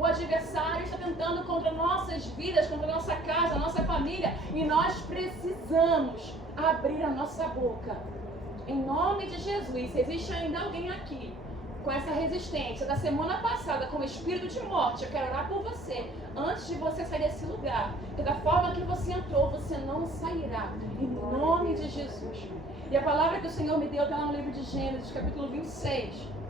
O adversário está tentando contra nossas vidas, contra a nossa casa, a nossa família. E nós precisamos abrir a nossa boca. Em nome de Jesus, se existe ainda alguém aqui com essa resistência da semana passada, com o espírito de morte, eu quero orar por você, antes de você sair desse lugar, que da forma que você entrou, você não sairá, em nome de Jesus. E a palavra que o Senhor me deu está no livro de Gênesis, capítulo 26.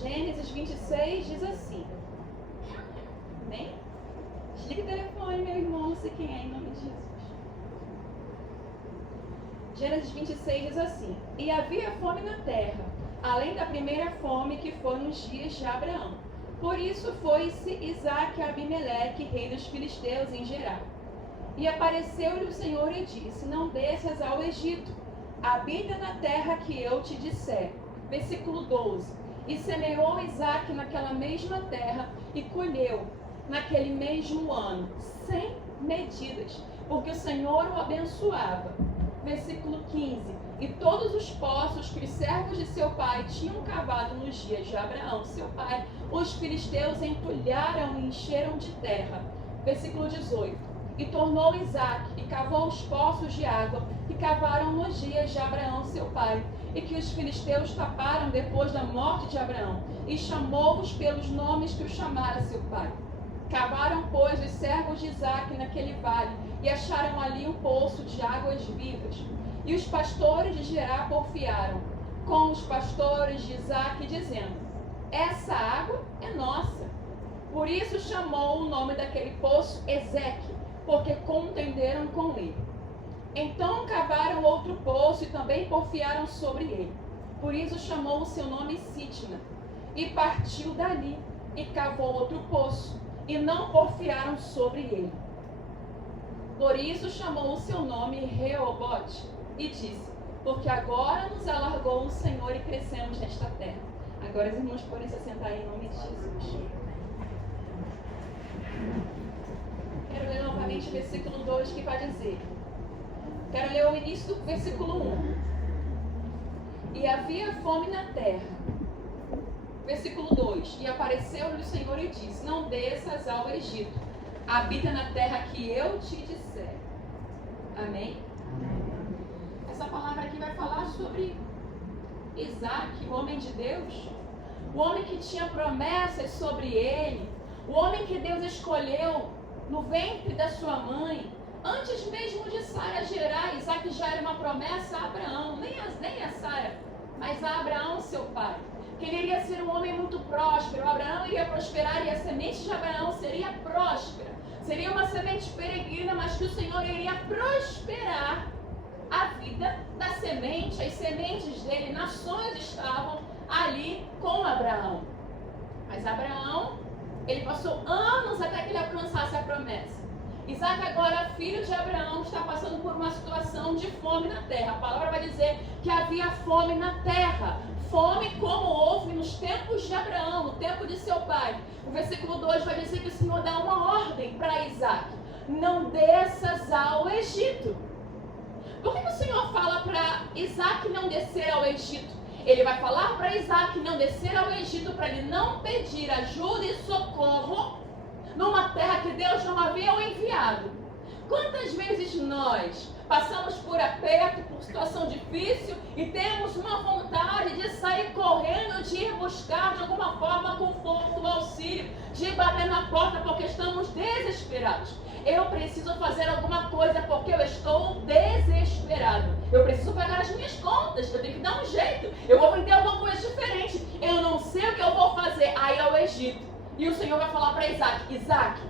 Gênesis 26 diz assim. Amém? Desliga o telefone, meu irmão, não sei quem é, em nome de Jesus. Gênesis 26 diz assim: E havia fome na terra, além da primeira fome que foi nos dias de Abraão. Por isso foi-se Isaque a Abimeleque, rei dos filisteus, em Gerar. E apareceu-lhe o Senhor e disse: Não desças ao Egito, habita na terra que eu te disser. Versículo 12. E semeou Isaque naquela mesma terra e colheu naquele mesmo ano, 100 medidas, porque o Senhor o abençoava. Versículo 15. E todos os poços que os servos de seu pai tinham cavado nos dias de Abraão, seu pai, os filisteus entulharam e encheram de terra. Versículo 18. E tornou Isaque e cavou os poços de água que cavaram nos dias de Abraão, seu pai, e que os filisteus taparam depois da morte de Abraão, e chamou-os pelos nomes que o chamara seu pai. Cavaram, pois, os servos de Isaque naquele vale, e acharam ali um poço de águas vivas. E os pastores de Gerar porfiaram com os pastores de Isaque, dizendo: Essa água é nossa. Por isso chamou o nome daquele poço Ezeque, porque contenderam com ele. Então cavaram outro poço e também porfiaram sobre ele. Por isso chamou o seu nome Sitna. E partiu dali e cavou outro poço, e não porfiaram sobre ele. Por isso chamou o seu nome Reobote, e disse: Porque agora nos alargou o Senhor e crescemos nesta terra. Agora os irmãos podem se assentar em nome de Jesus. Quero ler novamente o versículo 2 que vai dizer. Quero ler o início do versículo 1. E havia fome na terra. Versículo 2. E apareceu-lhe o Senhor e disse: Não desças ao Egito, habita na terra que eu te disser. Amém? Essa palavra aqui vai falar sobre Isaque, o homem de Deus, o homem que tinha promessas sobre ele, o homem que Deus escolheu no ventre da sua mãe. Antes mesmo de Sara gerar, Isaque já era uma promessa a Abraão, nem a Sara, mas a Abraão, seu pai, que ele iria ser um homem muito próspero. Abraão iria prosperar e a semente de Abraão seria próspera. Seria uma semente peregrina, mas que o Senhor iria prosperar a vida da semente, as sementes dele. Nações estavam ali com Abraão. Mas Abraão, ele passou anos até que ele alcançasse a promessa. Isaque agora, filho de Abraão, está passando por uma situação de fome na terra. A palavra vai dizer que havia fome na terra. Fome como houve nos tempos de Abraão, no tempo de seu pai. O versículo 2 vai dizer que o Senhor dá uma ordem para Isaque: não desças ao Egito. Por que o Senhor fala para Isaque não descer ao Egito? Ele vai falar para Isaque não descer ao Egito para ele não pedir ajuda e socorro numa terra que Deus não havia o enviado. Quantas vezes nós passamos por aperto, por situação difícil e temos uma vontade de sair correndo, de ir buscar de alguma forma conforto, auxílio, de bater na porta porque estamos desesperados. Eu preciso fazer alguma coisa porque eu estou desesperado. Eu preciso pagar as minhas contas, eu tenho que dar um jeito. Eu vou vender alguma coisa diferente. Eu não sei o que eu vou fazer. Aí é o Egito. E o Senhor vai falar para Isaque: Isaque,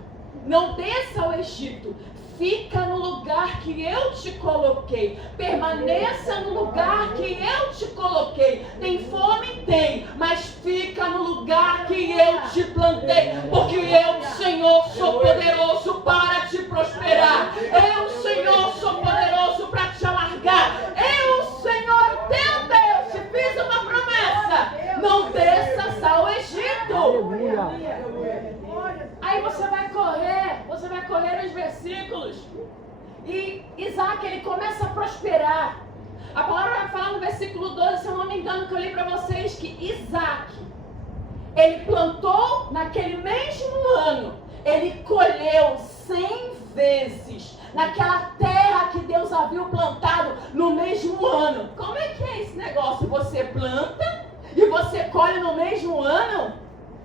não desça ao Egito. Fica no lugar que eu te coloquei. Permaneça no lugar que eu te coloquei. Tem fome? Tem. Mas fica no lugar que eu te plantei. Porque eu, Senhor, sou poderoso para te prosperar. Eu, Senhor, sou poderoso para te alargar. Eu, Senhor, teu Deus, te fiz uma promessa. Não desças ao Egito. Aí você vai correr correr os versículos. E Isaac, ele começa a prosperar. A palavra vai falar no versículo 12, se eu não me engano, que eu li para vocês, que Isaac, ele plantou naquele mesmo ano, ele colheu 100 vezes naquela terra que Deus havia plantado no mesmo ano. Como é que é esse negócio? Você planta e você colhe no mesmo ano?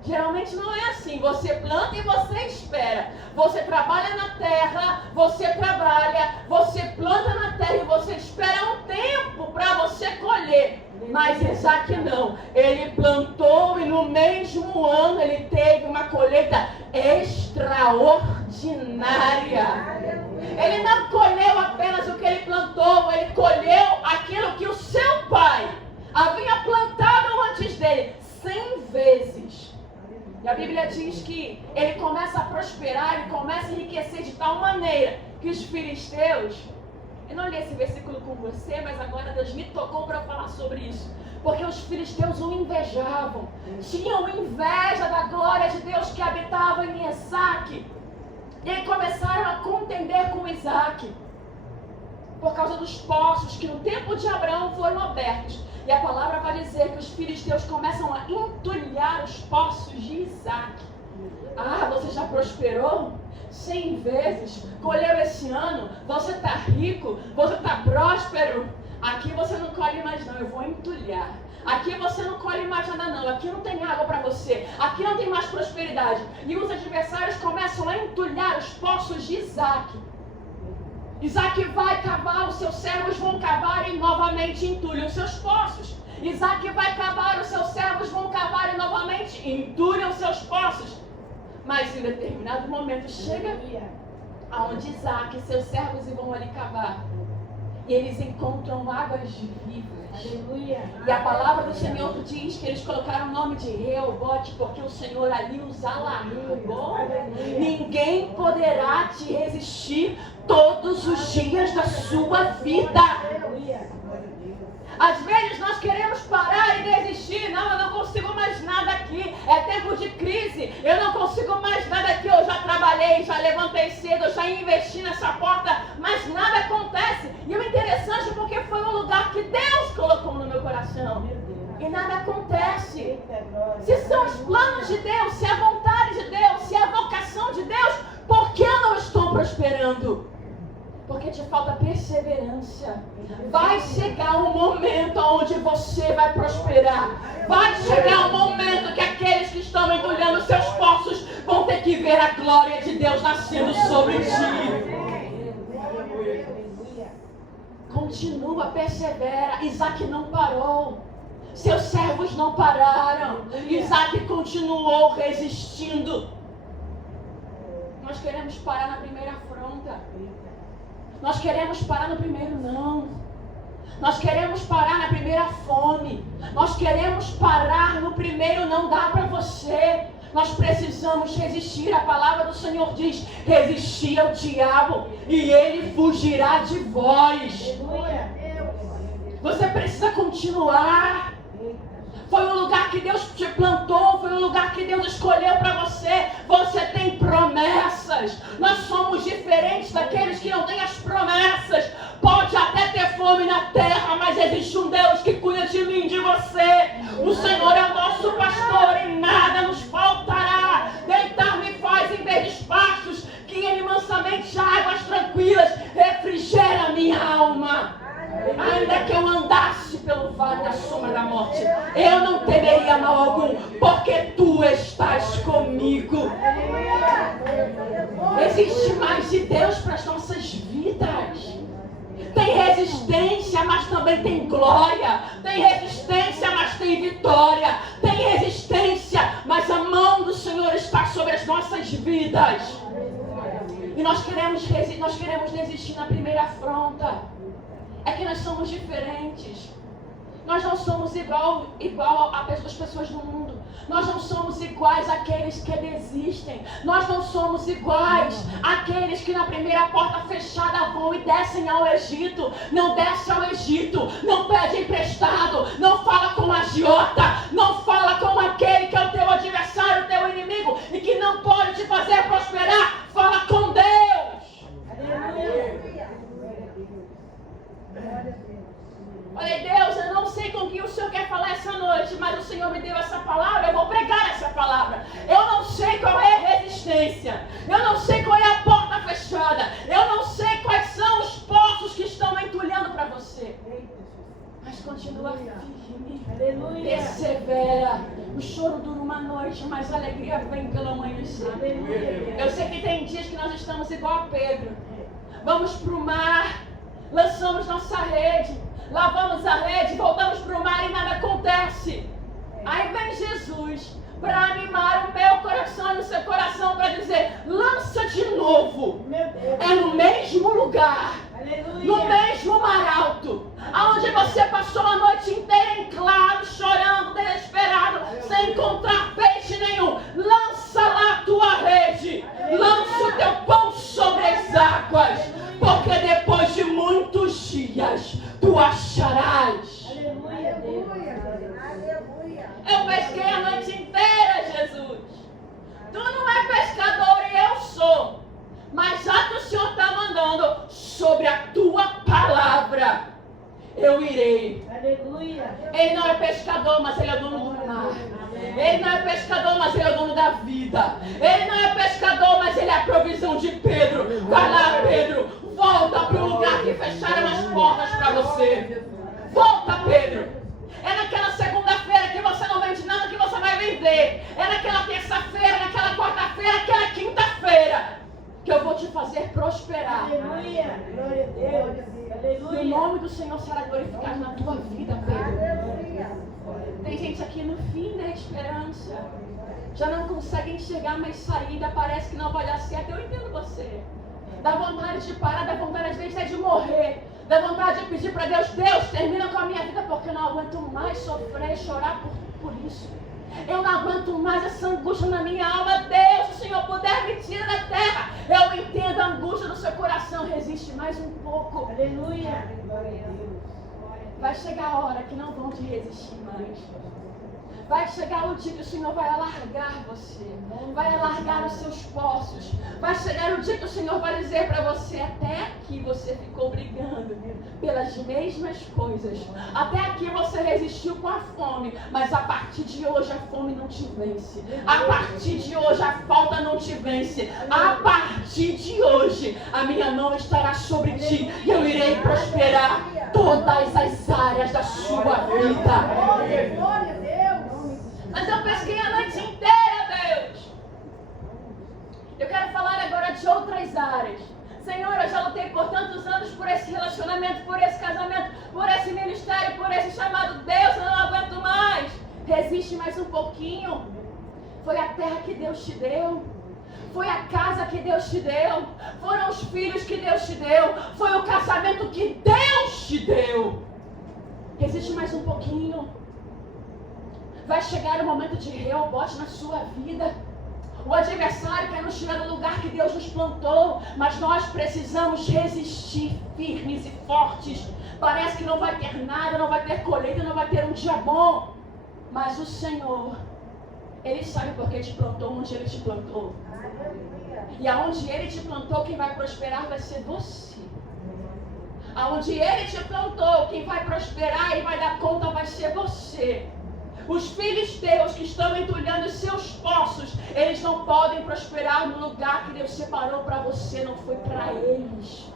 Geralmente não é assim. Você planta e você espera. Você trabalha na terra, você planta na terra e você espera um tempo para você colher. Mas Isaac não. Ele plantou e no mesmo ano ele teve uma colheita extraordinária. Ele não colheu apenas o que ele plantou, ele colheu aquilo que o seu pai havia plantado antes dele, 100 vezes. E a Bíblia diz que ele começa a prosperar, ele começa a enriquecer de tal maneira que os filisteus... Eu não li esse versículo com você, mas agora Deus me tocou para falar sobre isso. Porque os filisteus o invejavam. Tinham inveja da glória de Deus que habitava em Isaac. E aí começaram a contender com Isaac. Por causa dos poços que no tempo de Abraão foram abertos. E a palavra vai dizer que os filisteus começam a entulhar os poços de Isaac. Ah, você já prosperou 100 vezes, colheu esse ano, você está rico, você está próspero. Aqui você não colhe mais não, eu vou entulhar. Aqui você não colhe mais nada não, aqui não tem água para você, aqui não tem mais prosperidade. E os adversários começam a entulhar os poços de Isaac. Isaac vai cavar, os seus servos vão cavar e novamente entulham os seus poços. Isaac vai cavar, os seus servos vão cavar e novamente entulham os seus poços. Mas em determinado momento chega aonde Isaac e seus servos vão ali cavar. E eles encontram águas vivas. Aleluia. E a palavra do Senhor diz que eles colocaram o nome de Reobote porque o Senhor ali os alargou. Ninguém poderá te resistir todos os dias da sua vida. Às vezes nós queremos parar e desistir. Não, eu não consigo mais nada aqui. É tempo de crise. Eu não consigo mais nada aqui. Eu já trabalhei, já levantei cedo, eu já investi nessa porta, mas nada acontece. E o interessante é porque foi um lugar que Deus colocou no meu coração. E nada acontece. Se são os planos de Deus, se é a vontade de Deus, se é a vocação de Deus, por que eu não estou prosperando? Porque te falta perseverança. Vai chegar um momento onde você vai prosperar. Vai chegar um momento que aqueles que estão entulhando seus poços vão ter que ver a glória de Deus nascendo sobre ti. Continua, persevera. Isaac não parou. Seus servos não pararam. Isaac continuou resistindo. Nós queremos parar na primeira afronta. Nós queremos parar no primeiro não. Nós queremos parar na primeira fome. Nós queremos parar no primeiro não dá para você. Nós precisamos resistir. A palavra do Senhor diz: resistir ao diabo e ele fugirá de vós. Você precisa continuar. Foi um lugar que Deus te plantou, foi um lugar que Deus escolheu para você. Você tem promessas. Nós somos diferentes daqueles que não têm as promessas. Pode até ter fome na terra, mas existe um Deus que cuida de mim, de você. O Senhor é o nosso pastor e nada nos faltará. Deitar-me faz em verdes pastos, que ele mansamente águas tranquilas refrigera minha alma. Ainda que eu andasse pelo vale da sombra da morte, eu não temeria mal algum, porque tu estás comigo. Existe mais de Deus para as nossas vidas. Tem resistência, mas também tem glória. Tem resistência, mas tem vitória. Tem resistência, mas a mão do Senhor está sobre as nossas vidas. E nós queremos desistir na primeira afronta. É que nós somos diferentes. Nós não somos igual às pessoas do mundo. Nós não somos iguais àqueles que desistem. Nós não somos iguais àqueles que na primeira porta fechada vão e descem ao Egito. Não desce ao Egito, não pede emprestado, não fala com agiota, não fala com aquele que é o teu adversário, o teu inimigo e que não pode te fazer prosperar. Fala com Deus. resistência. Eu não sei qual é a porta fechada. Eu não sei quais são os poços que estão entulhando para você. Mas continua firme. Aleluia. Persevera. O choro dura uma noite, mas a alegria vem pelo amanhecer. Eu sei que tem dias que nós estamos igual a Pedro. Vamos para o mar, lançamos nossa rede, lavamos a rede, voltamos para o mar e nada acontece. Aí vem Jesus para animar o meu coração e o seu coração para dizer: lança de novo. É no mesmo lugar. Aleluia. No mesmo mar alto, aonde você passou a noite inteira em claro, chorando, desesperado, sem encontrar peixe nenhum. Lança lá a tua rede. Aleluia. Lança o teu pão sobre as águas, porque depois de muitos dias tu acharás. Aleluia. Eu pesquei a noite inteira, Jesus. Tu não é pescador e eu sou. Mas já que o Senhor está mandando, sobre a tua palavra eu irei. Aleluia. Ele não é pescador, mas ele é dono do mar. Ele não é pescador, mas ele é dono da vida. Ele não é pescador, mas ele é a provisão de Pedro. Vai lá, Pedro. Volta para o lugar que fecharam as portas para você. Volta, Pedro. É naquela segunda-feira que você não vende nada que você vai vender. É naquela terça-feira, naquela quarta-feira, naquela quinta-feira que eu vou te fazer prosperar. Aleluia. Glória a Deus. Aleluia. E o nome do Senhor será glorificado na tua vida, Pedro. Aleluia. Tem gente aqui no fim da esperança. Já não consegue enxergar mais saída. Parece que não vai dar certo. Eu entendo você. Dá vontade de parar, dá vontade às vezes de morrer. Dá vontade de pedir para Deus: Deus, termina com a minha vida, porque eu não aguento mais sofrer e chorar por isso. Eu não aguento mais essa angústia na minha alma. Deus, se o Senhor puder me tirar da terra. Eu entendo a angústia do seu coração. Resiste mais um pouco. Aleluia. Vai chegar a hora que não vão te resistir mais. Vai chegar o dia que o Senhor vai alargar você. Vai alargar os seus poços. Vai chegar o dia que o Senhor vai dizer para você: até aqui você ficou brigando pelas mesmas coisas. Até aqui você resistiu com a fome. Mas a partir de hoje a fome não te vence. A partir de hoje a falta não te vence. A partir de hoje a minha mão estará sobre ti. E eu irei prosperar todas as áreas da sua vida. Glória a Deus. Mas eu pesquei a noite inteira, Deus. Eu quero falar agora de outras áreas. Senhor, eu já lutei por tantos anos por esse relacionamento, por esse casamento, por esse ministério, por esse chamado. Deus, eu não aguento mais. Resiste mais um pouquinho. Foi a terra que Deus te deu. Foi a casa que Deus te deu. Foram os filhos que Deus te deu. Foi o casamento que Deus te deu. Resiste mais um pouquinho. Vai chegar o momento de rebote na sua vida. O adversário quer nos tirar do lugar que Deus nos plantou, mas nós precisamos resistir firmes e fortes. Parece que não vai ter nada, não vai ter colheita, não vai ter um dia bom. Mas o Senhor, Ele sabe por que te plantou onde Ele te plantou. E aonde Ele te plantou, quem vai prosperar vai ser você. Aonde Ele te plantou, quem vai prosperar e vai dar conta vai ser você. Os filisteus que estão entulhando os seus poços, eles não podem prosperar no lugar que Deus separou para você, não foi para eles.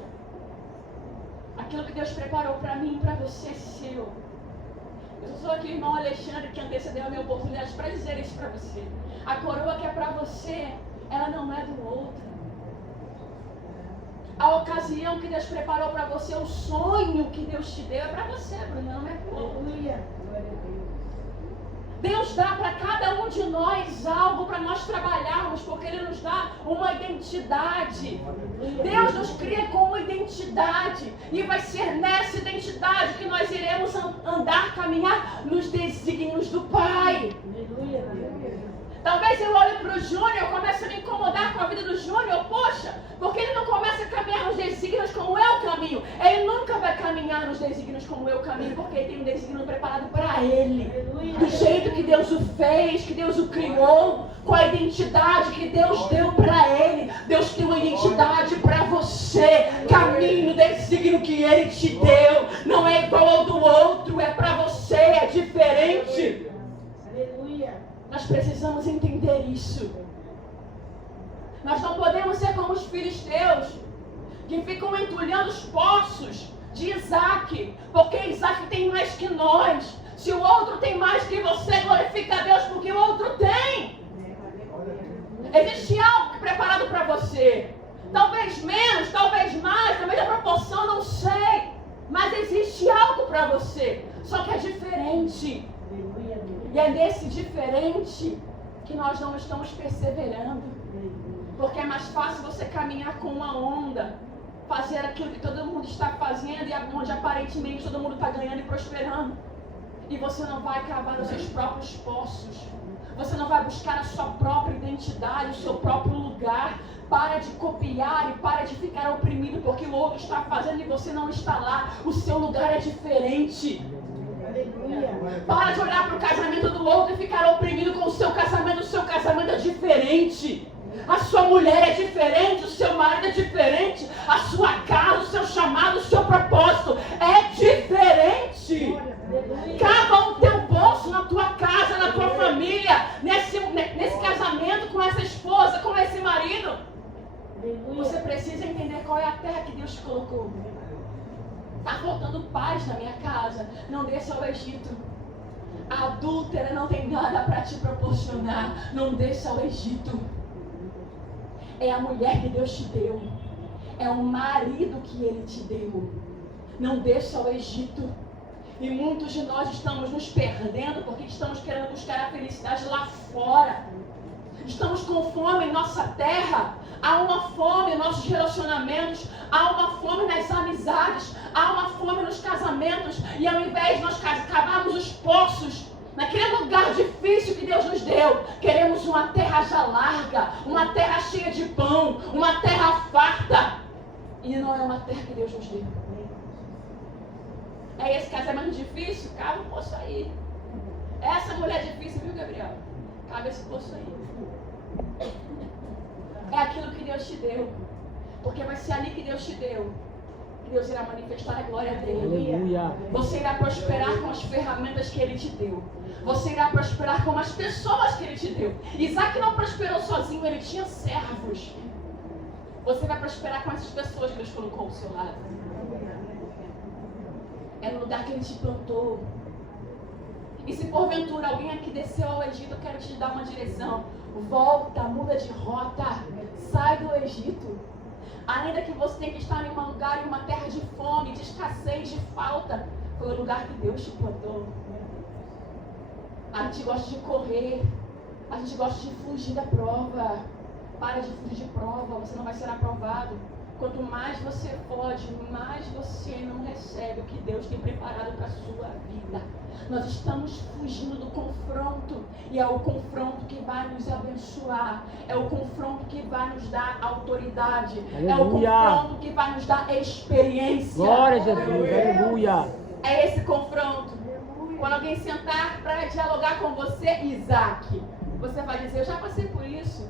Aquilo que Deus preparou para mim e para você é seu. Eu sou aqui o irmão Alexandre que antecedeu a minha oportunidade para dizer isso para você. A coroa que é para você, ela não é do outro. A ocasião que Deus preparou para você, o sonho que Deus te deu é para você, Bruno, não é para o outro. Deus dá para cada um de nós algo para nós trabalharmos, porque Ele nos dá uma identidade. Deus nos cria com uma identidade, e vai ser nessa identidade que nós iremos andar, caminhar nos desígnios do Pai. Talvez eu olhe para o Júnior e eu comece a me incomodar com a vida do Júnior. Poxa, porque ele não começa a caminhar nos desígnios como eu caminho. Ele nunca vai caminhar nos desígnios como eu caminho, porque ele tem um desígnio preparado para ele. Do jeito que Deus o fez, que Deus o criou, com a identidade que Deus deu para ele. Deus tem uma identidade para você. Caminhe no desígnio que Ele te deu. Não é igual ao do outro, é para você, é diferente. Aleluia. Nós precisamos entender isso. Nós não podemos ser como os filisteus, que ficam entulhando os poços de Isaac, porque Isaac tem mais que nós. Se o outro tem mais que você, glorifica a Deus porque o outro tem. Existe algo preparado para você. Talvez menos, talvez mais, talvez a proporção, não sei. Mas existe algo para você. Só que é diferente. E é nesse diferente que nós não estamos perseverando. Porque é mais fácil você caminhar com uma onda, fazer aquilo que todo mundo está fazendo e onde aparentemente todo mundo está ganhando e prosperando. E você não vai cavar os seus próprios poços. Você não vai buscar a sua própria identidade, o seu próprio lugar. Para de copiar e para de ficar oprimido porque o outro está fazendo e você não está lá. O seu lugar é diferente. Para de olhar para o casamento do outro e ficar oprimido com o seu casamento. O seu casamento é diferente. A sua mulher é diferente, o seu marido é diferente, a sua casa, o seu chamado, o seu propósito é diferente. Cava o teu bolso na tua casa, na tua família, nesse casamento, com essa esposa, com esse marido. Você precisa entender qual é a terra que Deus te colocou. Está faltando paz na minha casa, não desça ao Egito. A adúltera não tem nada para te proporcionar, não desça ao Egito. É a mulher que Deus te deu. É o marido que Ele te deu. Não deixa ao Egito. E muitos de nós estamos nos perdendo porque estamos querendo buscar a felicidade lá fora. Estamos com fome em nossa terra. Há uma fome em nossos relacionamentos. Há uma fome nas amizades. Há uma fome nos casamentos. E ao invés de nós cavarmos os poços naquele lugar difícil que Deus nos deu, queremos uma terra já larga, uma terra cheia de pão, uma terra farta. E não é uma terra que Deus nos deu. É esse casamento difícil? Cava um poço aí. Essa mulher difícil, viu, Gabriel? Cava esse poço aí. É aquilo que Deus te deu. Porque vai ser ali que Deus te deu. Deus irá manifestar a glória dele. Aleluia. Você irá prosperar com as ferramentas que Ele te deu. Você irá prosperar com as pessoas que Ele te deu. Isaac não prosperou sozinho, ele tinha servos. Você vai prosperar com essas pessoas que Deus colocou ao seu lado. É no lugar que Ele te plantou. E se porventura alguém aqui desceu ao Egito, eu quero te dar uma direção. Volta, muda de rota. Sai do Egito. Ainda que você tenha que estar em um lugar, em uma terra de fome, de escassez, de falta, foi o lugar que Deus te plantou. A gente gosta de correr, a gente gosta de fugir da prova. Para de fugir de prova, você não vai ser aprovado. Quanto mais você foge, mais você não recebe o que Deus tem preparado para a sua vida. Nós estamos fugindo do confronto. E é o confronto que vai nos abençoar. É o confronto que vai nos dar autoridade. Aleluia. É o confronto que vai nos dar experiência. Glória a Jesus, aleluia. É esse confronto. Quando alguém sentar para dialogar com você, Isaac, você vai dizer, eu já passei por isso.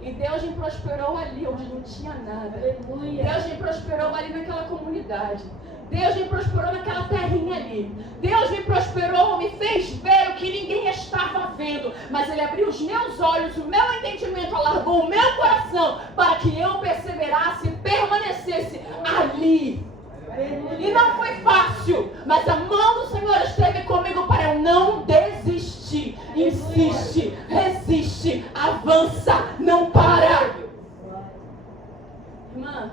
E Deus me prosperou ali onde não tinha nada. Aleluia. Deus me prosperou ali naquela comunidade. Deus me prosperou naquela terrinha ali. Deus me prosperou, me fez ver o que ninguém estava vendo. Mas Ele abriu os meus olhos, o meu entendimento, alargou o meu coração para que eu perseverasse e permanecesse ali. E não foi fácil, mas a mão do Senhor esteve comigo para eu não desistir. Insiste, resiste, avança, não para. Irmã,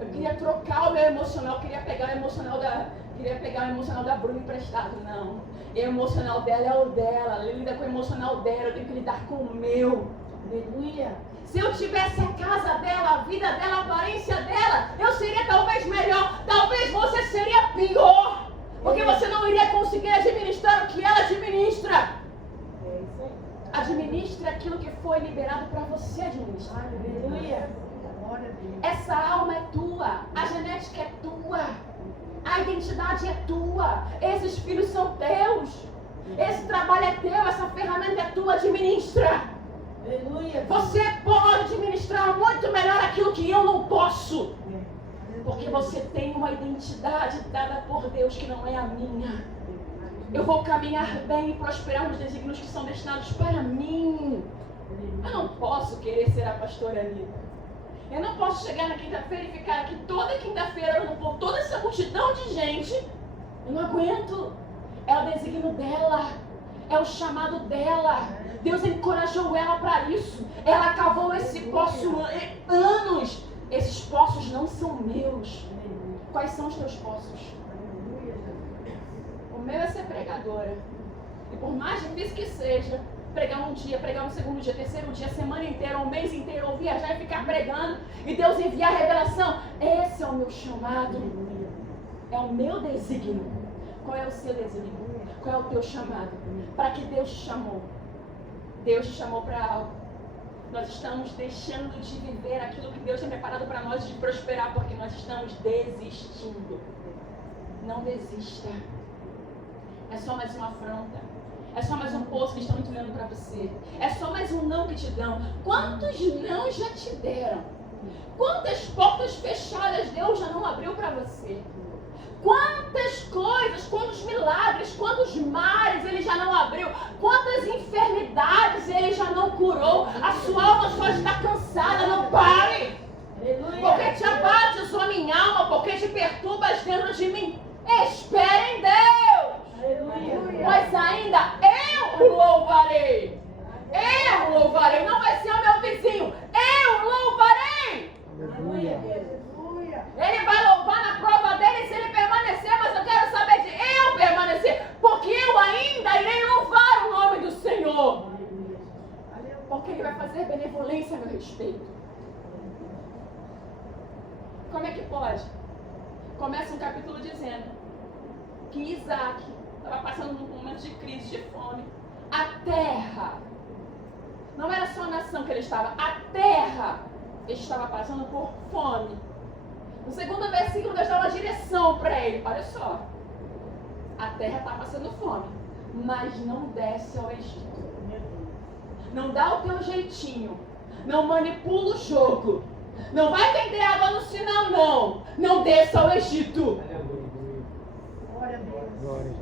eu queria trocar o meu emocional, eu queria pegar o emocional da Bruna emprestado. Não, o emocional dela é o dela, ela lida com o emocional dela, eu tenho que lidar com o meu. Aleluia. Se eu tivesse a casa dela, a vida dela, a aparência dela, eu seria talvez melhor, talvez você seria pior, porque você não iria conseguir administrar o que ela administra. Administre aquilo que foi liberado para você administrar. Aleluia. Essa alma é tua, a genética é tua, a identidade é tua, esses filhos são teus, esse trabalho é teu, essa ferramenta é tua, administra. Aleluia. Você pode administrar muito melhor aquilo que eu não posso, porque você tem uma identidade dada por Deus que não é a minha. Eu vou caminhar bem e prosperar nos desígnios que são destinados para mim. Eu não posso querer ser a pastora Anitta. Eu não posso chegar na quinta-feira e ficar aqui toda quinta-feira orando por toda essa multidão de gente. Eu não aguento. É o desígnio dela. É o chamado dela. Deus encorajou ela para isso. Ela cavou esse poço anos. Esses poços não são meus. Quais são os teus poços? O meu é ser pregadora. E por mais difícil que seja, pregar um dia, pregar no segundo dia, terceiro dia, semana inteira, um mês inteiro, ou viajar e ficar pregando, e Deus enviar a revelação. Esse é o meu chamado. É o meu desígnio. Qual é o seu desígnio? Qual é o teu chamado? Para que Deus te chamou? Deus te chamou para algo. Nós estamos deixando de viver aquilo que Deus tem preparado para nós, de prosperar, porque nós estamos desistindo. Não desista. É só mais uma afronta. É só mais um poço que estão entulhando para você. É só mais um não que te dão. Quantos não já te deram? Quantas portas fechadas Deus já não abriu para você? Quantas coisas, quantos milagres, quantos mares Ele já não abriu? Quantas enfermidades Ele já não curou? A sua alma só está cansada, não pare! Porque te abates a minha alma, porque te perturbas dentro de mim. Espere em Deus! Mas ainda eu louvarei. Eu louvarei. Não vai ser o meu vizinho. Eu louvarei. Ele vai louvar na prova dele se ele permanecer, mas eu quero saber de eu permanecer, porque eu ainda irei louvar o nome do Senhor. Porque Ele vai fazer benevolência a meu respeito. Como é que pode? Começa um capítulo dizendo que Isaac estava passando por um momento de crise, de fome. A terra, não era só a nação que ele estava, a terra estava passando por fome. No segundo versículo, Deus dá uma direção para ele. Olha só, a terra está passando fome, mas não desce ao Egito. Não dá o teu jeitinho, não manipula o jogo, não vai vender água no sinal, não. Não desça ao Egito. Glória a Deus.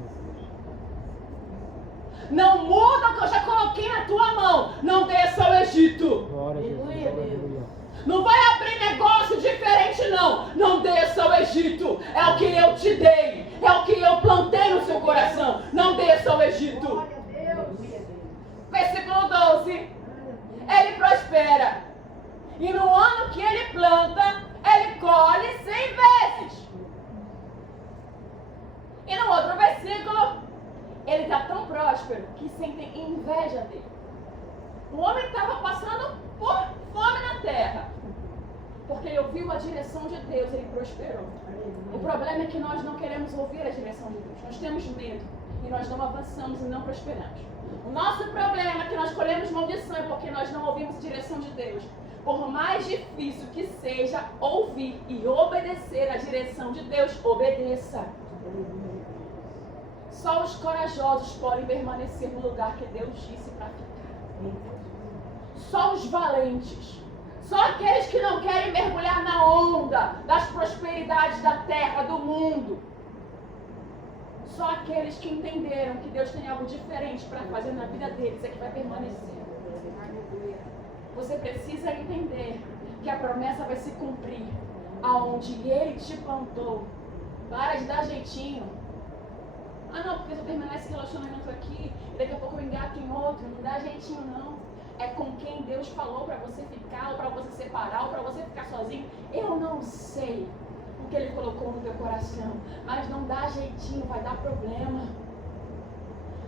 Não muda o que eu já coloquei na tua mão. Não desça ao Egito. Glória a Deus. Não vai abrir negócio diferente, não. Não desça ao Egito. É o que eu te dei. É o que eu plantei no seu coração. Não desça ao Egito. Glória a Deus. Versículo 12. Ele prospera. E no ano que ele planta, ele colhe 100 vezes. E no outro versículo, ele está tão próspero que sentem inveja dele. O homem estava passando por fome na terra. Porque ele ouviu a direção de Deus, ele prosperou. O problema é que nós não queremos ouvir a direção de Deus. Nós temos medo e nós não avançamos e não prosperamos. O nosso problema é que nós colhemos maldição é porque nós não ouvimos a direção de Deus. Por mais difícil que seja ouvir e obedecer a direção de Deus, obedeça. Só os corajosos podem permanecer no lugar que Deus disse para ficar. Só os valentes. Só aqueles que não querem mergulhar na onda das prosperidades da terra, do mundo. Só aqueles que entenderam que Deus tem algo diferente para fazer na vida deles é que vai permanecer. Você precisa entender que a promessa vai se cumprir aonde Ele te plantou. Para de dar jeitinho. Ah não, porque se eu terminar esse relacionamento aqui, daqui a pouco eu engato em outro. Não dá jeitinho não. É com quem Deus falou para você ficar, ou para você separar, ou para você ficar sozinho. Eu não sei o que Ele colocou no teu coração, mas não dá jeitinho, vai dar problema.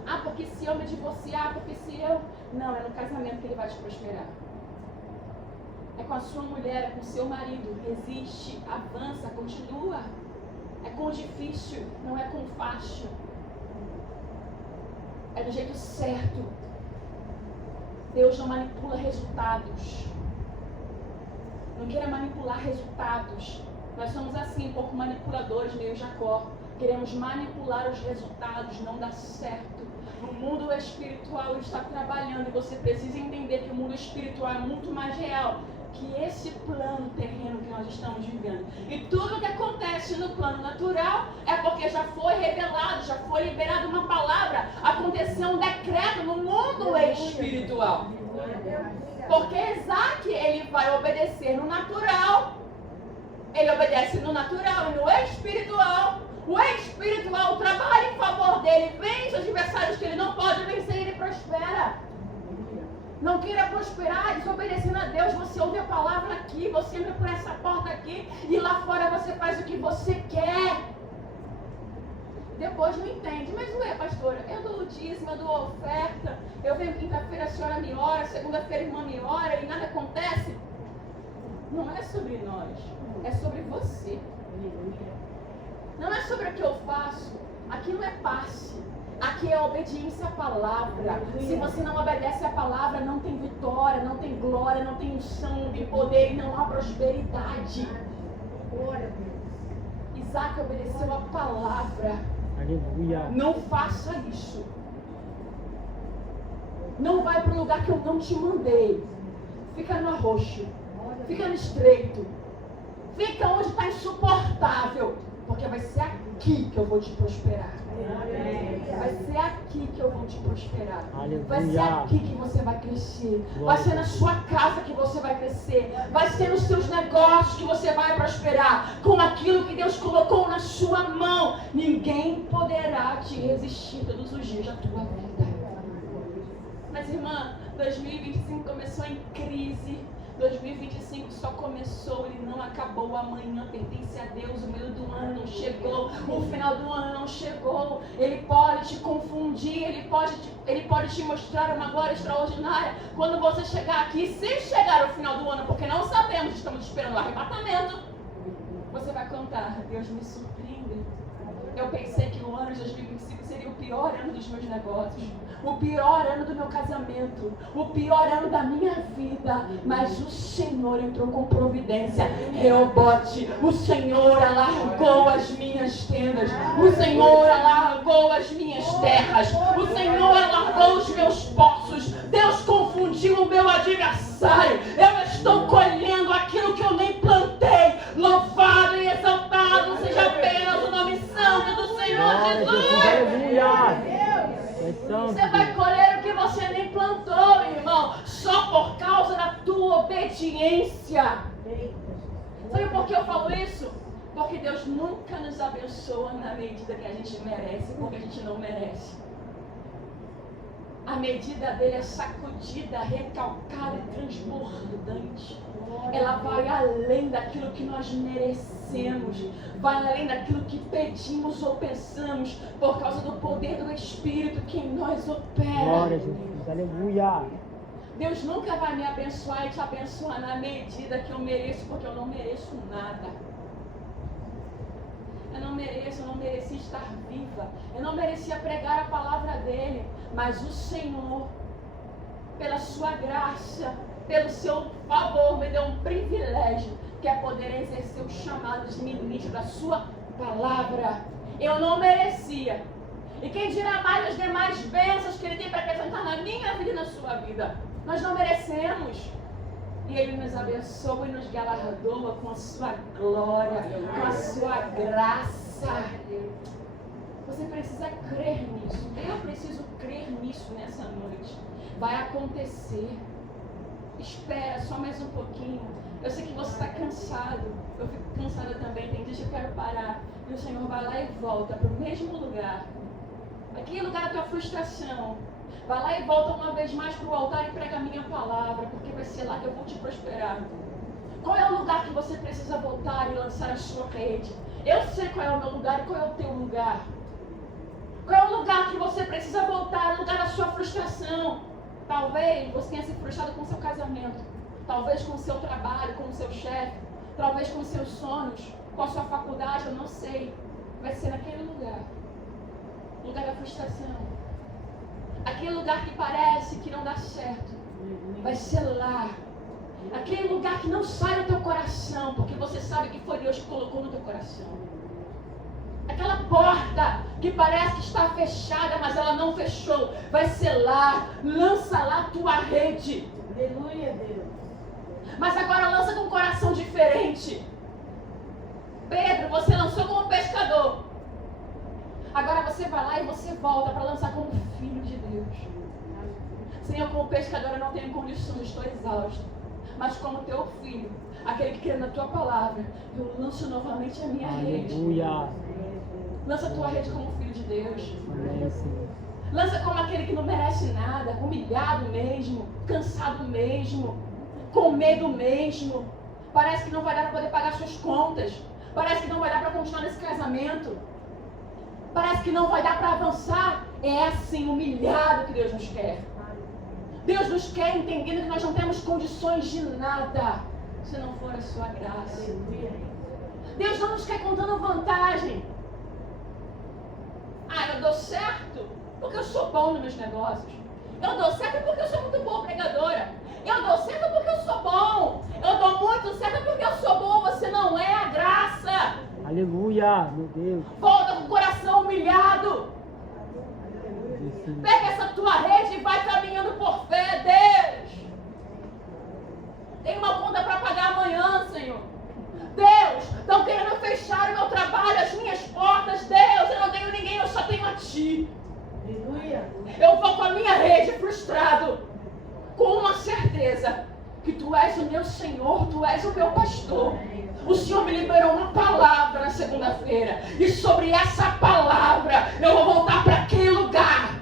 Ah, porque se eu me divorciar, porque se eu... Não, é no casamento que Ele vai te prosperar. É com a sua mulher, é com o seu marido. Resiste, avança, continua. É com o difícil, não é com o fácil. É do jeito certo. Deus não manipula resultados. Não queira manipular resultados. Nós somos assim, um pouco manipuladores, meio Jacó. Queremos manipular os resultados, não dá certo. No mundo espiritual Ele está trabalhando e você precisa entender que o mundo espiritual é muito mais real que esse plano terreno que nós estamos vivendo. E tudo o que acontece no plano natural é porque já foi revelado, já foi liberada uma palavra, aconteceu um decreto no mundo espiritual. Porque Isaac, ele vai obedecer no natural. Ele obedece no natural e no espiritual. O espiritual trabalha em favor dele, vence os adversários que ele não pode vencer e ele prospera. Não queira prosperar desobedecendo a Deus. Você ouve a palavra aqui, você entra por essa porta aqui e lá fora você faz o que você quer. Depois não entende. Mas ué, pastora, eu dou o dízimo, eu dou oferta, eu venho quinta-feira, a senhora me ora, segunda-feira a irmã me ora e nada acontece. Não é sobre nós, é sobre você. Não é sobre o que eu faço. Aqui não é passe. Aqui é obediência à palavra. Se você não obedece à palavra, não tem vitória, não tem glória, não tem unção, não tem poder e não há prosperidade. Isaac obedeceu à palavra. Aleluia. Não faça isso. Não vai para o lugar que eu não te mandei. Fica no arroxo. Fica no estreito. Fica onde está insuportável. Porque vai ser aqui que eu vou te prosperar. Vai ser aqui que eu vou te prosperar. Aleluia. Vai ser aqui que você vai crescer. Vai ser na sua casa que você vai crescer. Vai ser nos seus negócios que você vai prosperar. Com aquilo que Deus colocou na sua mão. Ninguém poderá te resistir todos os dias da tua vida. Mas irmã, 2025 começou em crise. 2025 só começou, ele não acabou. Amanhã pertence a Deus. O meio do ano não chegou, o final do ano não chegou. Ele pode te confundir, ele pode te mostrar uma glória extraordinária quando você chegar aqui. Se chegar ao final do ano, porque não sabemos, estamos esperando o arrebatamento, você vai cantar: Deus me surpreende. Eu pensei que o ano de 2025 seria o pior ano dos meus negócios, o pior ano do meu casamento, o pior ano da minha vida, mas o Senhor entrou com providência. Reobote, o Senhor alargou as minhas tendas, o Senhor alargou as minhas terras, o Senhor alargou os meus poços. Deus confundiu o meu adversário. Eu estou colhendo aquilo que eu nem plantei. Louvado e exaltado seja apenas o nome santo do Senhor Jesus. Aleluia. Você vai colher o que você nem plantou, irmão, só por causa da tua obediência. Sabe por que eu falo isso? Porque Deus nunca nos abençoa na medida que a gente merece, porque a gente não merece. A medida dele é sacudida, recalcada e transbordante. Ela vai além daquilo que nós merecemos, vai além daquilo que pedimos ou pensamos, por causa do poder do Espírito que em nós opera. Glória a Jesus, aleluia. Deus nunca vai me abençoar e te abençoar na medida que eu mereço, porque eu não mereço nada. Eu não merecia estar viva, eu não merecia pregar a palavra dele, mas o Senhor, pela sua graça, pelo seu favor, me deu um privilégio, que é poder exercer o chamado de ministro da sua palavra. Eu não merecia. E quem dirá mais as demais bênçãos que ele tem para acrescentar na minha vida e na sua vida? Nós não merecemos. E ele nos abençoa e nos galardoa com a sua glória, com a sua graça. Você precisa crer nisso. Eu preciso crer nisso nessa noite. Vai acontecer. Espera só mais um pouquinho. Eu sei que você está cansado. Eu fico cansada também. Tem dias que eu quero parar. E o Senhor vai lá e volta para o mesmo lugar. Aquele lugar da tua frustração. Vai lá e volta uma vez mais para o altar e prega a minha palavra. Porque vai ser lá que eu vou te prosperar. Qual é o lugar que você precisa voltar e lançar a sua rede? Eu sei qual é o meu lugar e qual é o teu lugar. Qual é o lugar que você precisa voltar? O lugar da sua frustração. Talvez você tenha se frustrado com o seu casamento, talvez com o seu trabalho, com o seu chefe, talvez com os seus sonhos, com a sua faculdade, eu não sei. Vai ser naquele lugar, lugar da frustração. Aquele lugar que parece que não dá certo, vai ser lá. Aquele lugar que não sai do teu coração, porque você sabe que foi Deus que colocou no teu coração. Aquela porta que parece que está fechada, mas ela não fechou. Vai ser lá. Lança lá a tua rede. Aleluia, Deus. Mas agora lança com um coração diferente. Pedro, você lançou como pescador. Agora você vai lá Aí você volta para lançar como filho de Deus. Senhor, como pescadora eu não tenho condições, estou exausto. Mas como teu filho, aquele que crê na tua palavra, eu lanço novamente a minha rede. Aleluia. Lança a tua rede como filho de Deus. Amém, Senhor. Lança como aquele que não merece nada, humilhado mesmo, cansado mesmo, com medo mesmo. Parece que não vai dar para poder pagar suas contas. Parece que não vai dar para continuar nesse casamento. Parece que não vai dar para avançar. É assim, humilhado que Deus nos quer. Deus nos quer entendendo que nós não temos condições de nada, se não for a sua graça. Deus não nos quer contando vantagem. Eu dou certo porque eu sou bom nos meus negócios. Eu dou certo porque eu sou muito boa pregadora. Eu dou certo porque eu sou bom. Eu dou muito certo porque eu sou bom. Você não é a graça. Aleluia, meu Deus. Volta com o coração humilhado. Pega essa tua rede e vai caminhando por fé, Deus. Tem uma conta para pagar amanhã, Senhor. Deus, estão querendo fechar o meu trabalho, as minhas portas. Deus, eu não tenho ninguém, eu só tenho a Ti. Eu vou com a minha rede frustrado, com uma certeza que Tu és o meu Senhor, Tu és o meu pastor. O Senhor me liberou uma palavra na segunda-feira, e sobre essa palavra eu vou voltar para aquele lugar.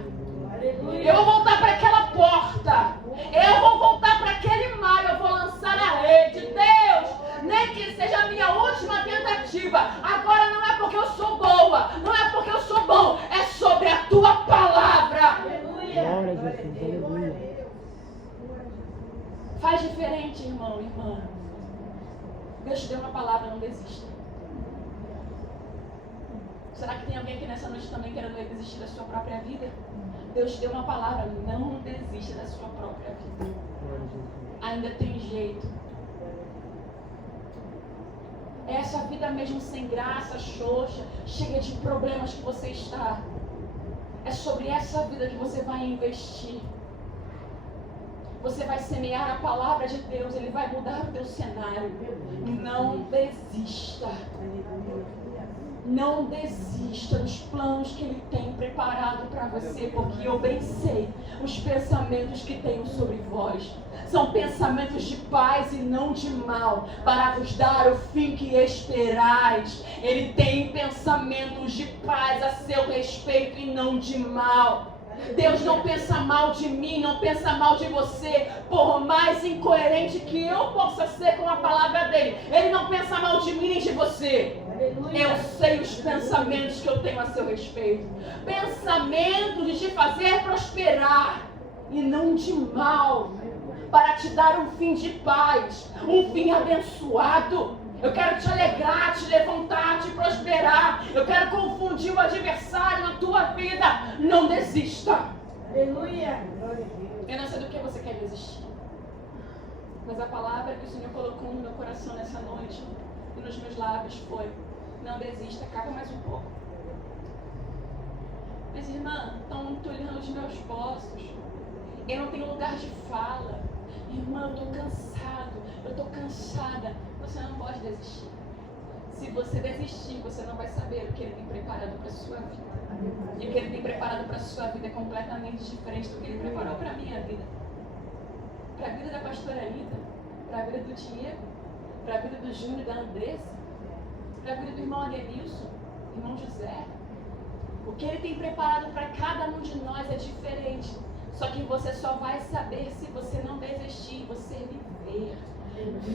Eu vou voltar para aquela porta. Eu vou voltar para aquele mar. Eu vou lançar a rede. Deus, nem que seja a minha última tentativa. Agora não é porque eu sou boa, não é porque eu sou bom, é sobre a Tua palavra. Glória a Jesus, aleluia. Faz diferente, irmão, irmã. Deus te deu uma palavra, não desista. Será que tem alguém aqui nessa noite também querendo desistir da sua própria vida? Deus te deu uma palavra, não desista da sua própria vida. Ainda tem jeito. Essa vida mesmo sem graça, xoxa, cheia de problemas que você está. É sobre essa vida que você vai investir. Você vai semear a palavra de Deus, Ele vai mudar o teu cenário. Não desista. Não desista dos planos que Ele tem preparado para você, porque eu bem sei os pensamentos que tenho sobre vós. São pensamentos de paz e não de mal, para vos dar o fim que esperais. Ele tem pensamentos de paz a seu respeito e não de mal. Deus não pensa mal de mim, não pensa mal de você, por mais incoerente que eu possa ser com a palavra dele. Ele não pensa mal de mim nem de você. Eu sei os pensamentos que eu tenho a seu respeito. Pensamentos de te fazer prosperar e não de mal, para te dar um fim de paz, um fim abençoado. Eu quero te alegrar, te levantar, te prosperar. Eu quero confundir o adversário na tua vida. Não desista. Aleluia. Eu não sei do que você quer desistir, mas a palavra que o Senhor colocou no meu coração nessa noite e nos meus lábios foi: não desista, acaba mais um pouco. Mas irmã, estão entulhando os meus poços. Eu não tenho lugar de fala. Irmã, eu estou cansado, eu estou cansada. Você não pode desistir. Se você desistir, você não vai saber o que Ele tem preparado para a sua vida. E o que Ele tem preparado para a sua vida é completamente diferente do que Ele preparou para a minha vida. Para a vida da pastora Lida, para a vida do Diego, para a vida do Júnior e da Andressa, para a vida do irmão Adenilson, irmão José. O que Ele tem preparado para cada um de nós é diferente. Só que você só vai saber se você não desistir, você viver.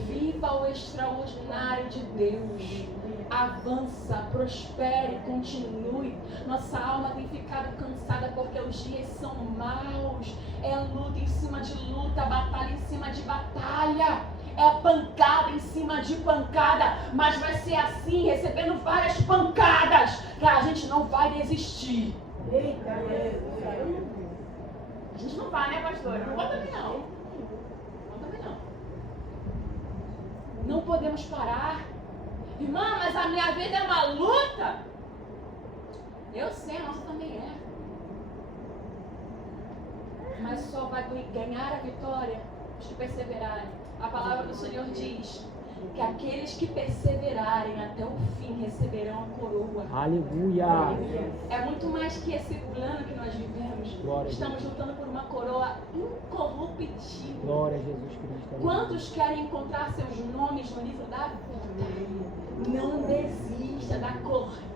Viva o extraordinário de Deus. Avança, prospere, continue. Nossa alma tem ficado cansada porque os dias são maus. É luta em cima de luta, batalha em cima de batalha. É pancada em cima de pancada. Mas vai ser assim, recebendo várias pancadas, que a gente não vai desistir. A gente não vai, né, pastora? Não vou também não. Não podemos parar. Irmã, mas a minha vida é uma luta. Eu sei, a nossa também é. Mas só vai ganhar a vitória os que perseverarem. A palavra do Senhor diz que aqueles que perseverarem até o fim receberão a coroa. Aleluia. É muito mais que esse plano que nós vivemos. Glória a Estamos lutando por uma coroa incorruptível. Glória a Jesus Cristo. Quantos querem encontrar seus nomes no livro da vida? Não desista da corrida.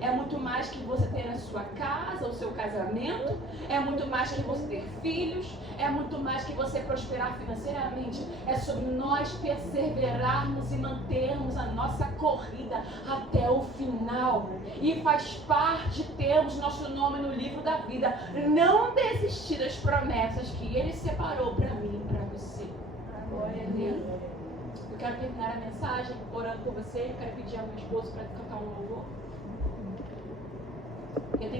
É muito mais que você ter a sua casa, o seu casamento. É muito mais que você ter filhos. É muito mais que você prosperar financeiramente. É sobre nós perseverarmos e mantermos a nossa corrida até o final. E faz parte termos nosso nome no livro da vida. Não desistir das promessas que Ele separou para mim e para você. Glória a Deus. Eu quero terminar a mensagem orando por você. Eu quero pedir ao meu esposo para cantar um louvor. Eu tenho